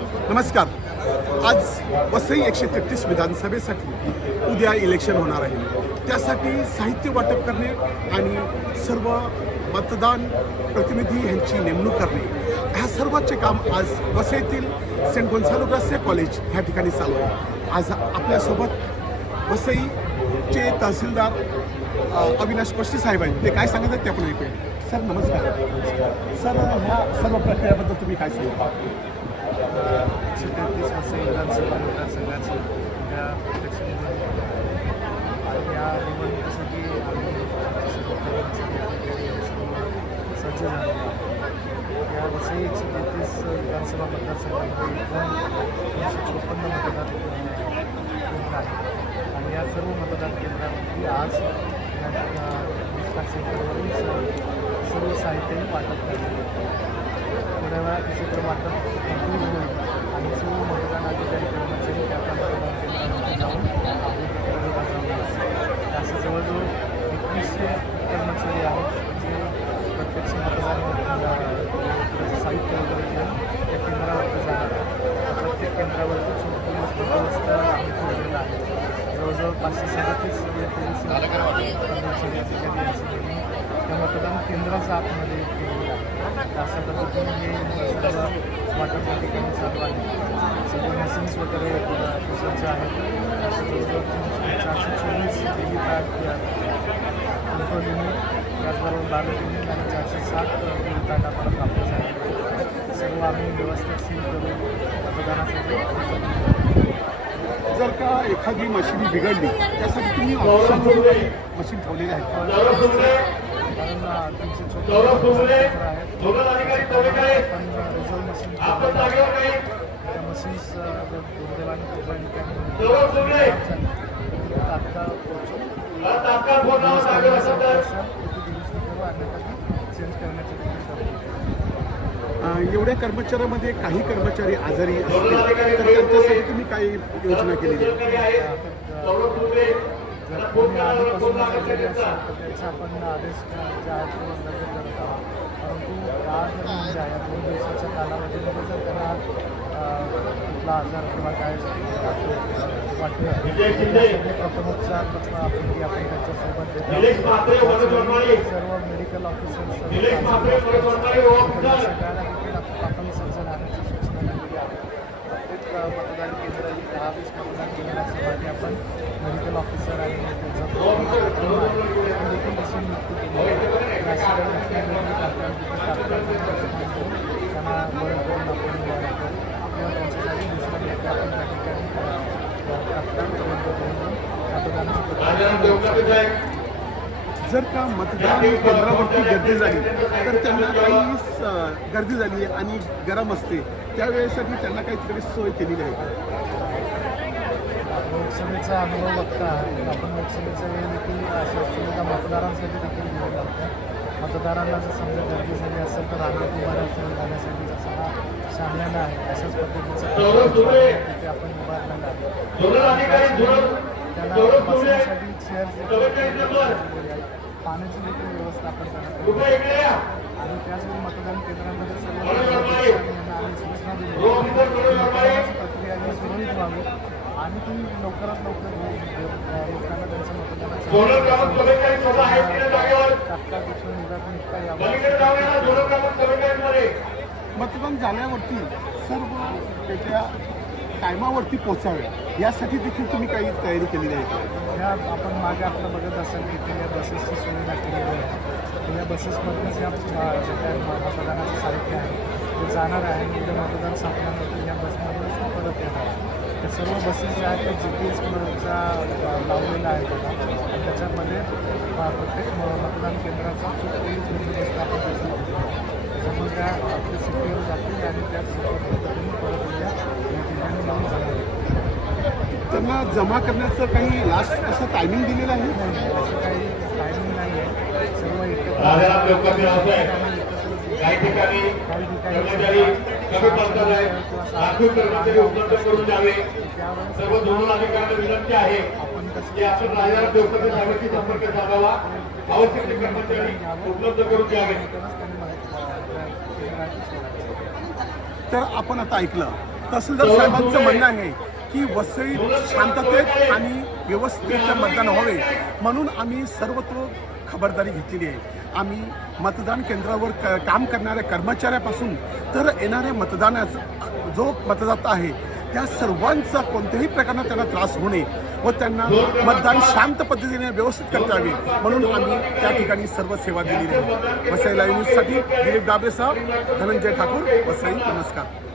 नमस्कार. आज वसई एकशे तेहतीस विधानसभेसाठी उद्या इलेक्शन होणार आहे. त्यासाठी साहित्य वाटप करणे आणि सर्व मतदान प्रतिनिधी यांची नेमणूक करणे. ह्या सर्वांचे काम आज वसईतील सेंट गोन्सालो कॉलेज ह्या ठिकाणी चालू आहे. आज आपल्यासोबत वसईचे तहसीलदार अविनाश पष्टी साहेब आहेत. ते काय सांगत आहेत ते आपण ऐकूया. सर नमस्कार. सर ह्या सर्व प्रक्रियाबद्दल तुम्ही काय सांगा एकशे तेहतीस वसई विधानसभा मतदारसंघाची या प्रत्यक्ष निवडणूक आणि या निवडणुकीसाठी आम्ही आमचे सर्व कर्मचारी अधिकारी आणि सर्व सज्ज झाले या वसई एकशे तेहतीस विधानसभा मतदारसंघामध्ये एकूण एकशे चोपन्न मतदान केंद्र आहे आणि या सर्व मतदान केंद्रावरती आज या विस्तार सेंटरवरून स- सर्व साहित्यही वाटप करण्यात येतं. थोड्या वेळा हे सगळं वाटप कंप्लीट होईल आणि सर्व मतदान अधिकारी कर्मचारी त्या त्या मतदान जाऊन आपली कर्तव्य बजावणार असतात असं जवळजवळ एकवीसशे कर्मचारी आहेत जे प्रत्यक्ष मतदान साहित्य वगैरे घेऊन त्या केंद्रावरती जाणार प्रत्येक केंद्रावरती छोटं पोलीस बंदोबस्त आम्ही ठेवलेला आहे. जवळजवळ पाचशे सदतीस पोलीस कर्मचारी अधिकारी यांचं नेमून त्या मतदान केंद्राच्या आतमध्ये अशा पद्धतीने हे रस्त्याला वाटप ठिकाणी चालू आहे सगळे मशीन्स वगैरे अ, सुसज्ज आहेत चारशे चोवीस डेली पॅक कंपनीने त्याचबरोबर बारा युनिट आणि चारशे सात डेली पॅक आम्हाला प्राप्त झाले सर्व आम्ही व्यवस्थित सील करून मतदानासाठी जर का एखादी मशीन बिघडली त्यासाठी तुम्ही मशीन ठेवलेली आहेत कारण अ, तीनशे चौदा आहेत पण रिझर्व मशीन त्या मशीन्स जर दुर्दैवाने बिघडली त्यामुळे तात्काळ देखील करू अं, एवढ्या कर्मचाऱ्यामध्ये काही कर्मचारी आजारी असतील. तर त्यांच्यासाठी तुम्ही काही योजना केलेली आहे तर त्याचे आपण आदेश जे आहेत ते रद्द करत आहोत? परंतु आज म्हणजे या दोन दिवसाच्या कालावधीमध्ये जर त्यांना अ, कुठला आजार किंवा काय वाटलं प्रथमोपचार किंवा आपण की आपण त्याच्यासोबत सर्व मेडिकल ऑफिसर्स सगळ्यांना देखील आपण सज्ज राहण्याची सूचना दिलेली आहे. प्रत्येक मतदान केंद्र ही दहा वीस मतदान केंद्रासाठी आपण मेडिकल ऑफिसर आणि त्यांचा नियुक्ती केली जर का मतदान केंद्रावरती गर्दी झाली तर त्यांना काही गर्दी झाली आणि गरम असते. त्यावेळेसाठी त्यांना काही तिकडे सोय केलेली आहे लोकसभेचा अनुभव बघता आपण लोकसभेचा वेळ देखील अशा सुविधा मतदारांसाठी देखील दिलेल्या होत्या मतदारांना जर समजा गर्दी झाली असेल तर रांगेत उभा राहून जाण्यासाठी जसा हा शामियाना आहे अशाच पद्धतीचा तिथे आपण उभारलेला आहे त्यांना बसण्यासाठी चेअर पाण्याची देखील व्यवस्था आपण आहोत. आणि त्याचवेळी मतदान केंद्रामध्ये सर्व यांना आम्ही सूचना दिली की मतदानाची प्रक्रिया ही सुरळीत व्हावी आणि ती लवकरात लवकर होईल. अ, लोकांना त्यांचं मतदानाचं तात्काळ तिथून निघत निघता यावं मतदान झाल्यावरती सर्व त्याच्या टायमावरती पोचावे यासाठी देखील तुम्ही काही तयारी केलेली आहे? ह्या आपण मागे आपलं बघत असाल की ते या बसेसची सुविधा केलेली आहे. या बसेसमधूनच या जे काय मतदानाचं साहित्य आहे. ते जाणार आहे मतदान संपल्यानंतर या बसमधूनच ते परत येणार आहे त्या सर्व बसेस ज्या आहेत त्या जी पी एसचा लावलेला आहे त्याला आणि त्याच्यामध्ये प्रत्येक म- मतदान केंद्राचा जो बंदोबस्त आपण त्याचा त्याच्यामुळे त्या आपल्या सिटीवर जातील आणि त्या सिटीवर पद्धतीने परत उद्या या ठिकाणी येऊन जाणार आहे. त्यांना जमा करण्याचं काही लास्ट असं टायमिंग दिलेलं आहे? नाही, असं काही टायमिंग नाही आहे. सर्व एकत्र काही ठिकाणी कर्मचारी कमी पडतात राखीव कर्मचारी उपलब्ध करून द्यावे. सर्व अधिकाऱ्यांना विनंती आहे की आपण संपर्क साधावा. आवश्यक ते कर्मचारी उपलब्ध करून द्यावे. तर आपण आता ऐकलं. तहसीलदार साहेबांचं म्हणणं आहे की वसईत शांततेत आणि व्यवस्थित मतदान व्हावे. म्हणून आम्ही सर्वत्र खबरदारी घेतलेली आहे. आम्ही मतदान केंद्रावर क काम करणाऱ्या कर्मचाऱ्यापासून तर येणाऱ्या मतदानाचा जो मतदाता आहे त्या सर्वांचा कोणत्याही प्रकारनं त्यांना त्रास होणे व त्यांना मतदान शांत पद्धतीने व्यवस्थित करता यावे. म्हणून आम्ही त्या ठिकाणी सर्व सेवा दिलेली आहे. वसई लाईव्ह न्यूजसाठी दिलीप डाबरेसह धनंजय ठाकूर वसई नमस्कार.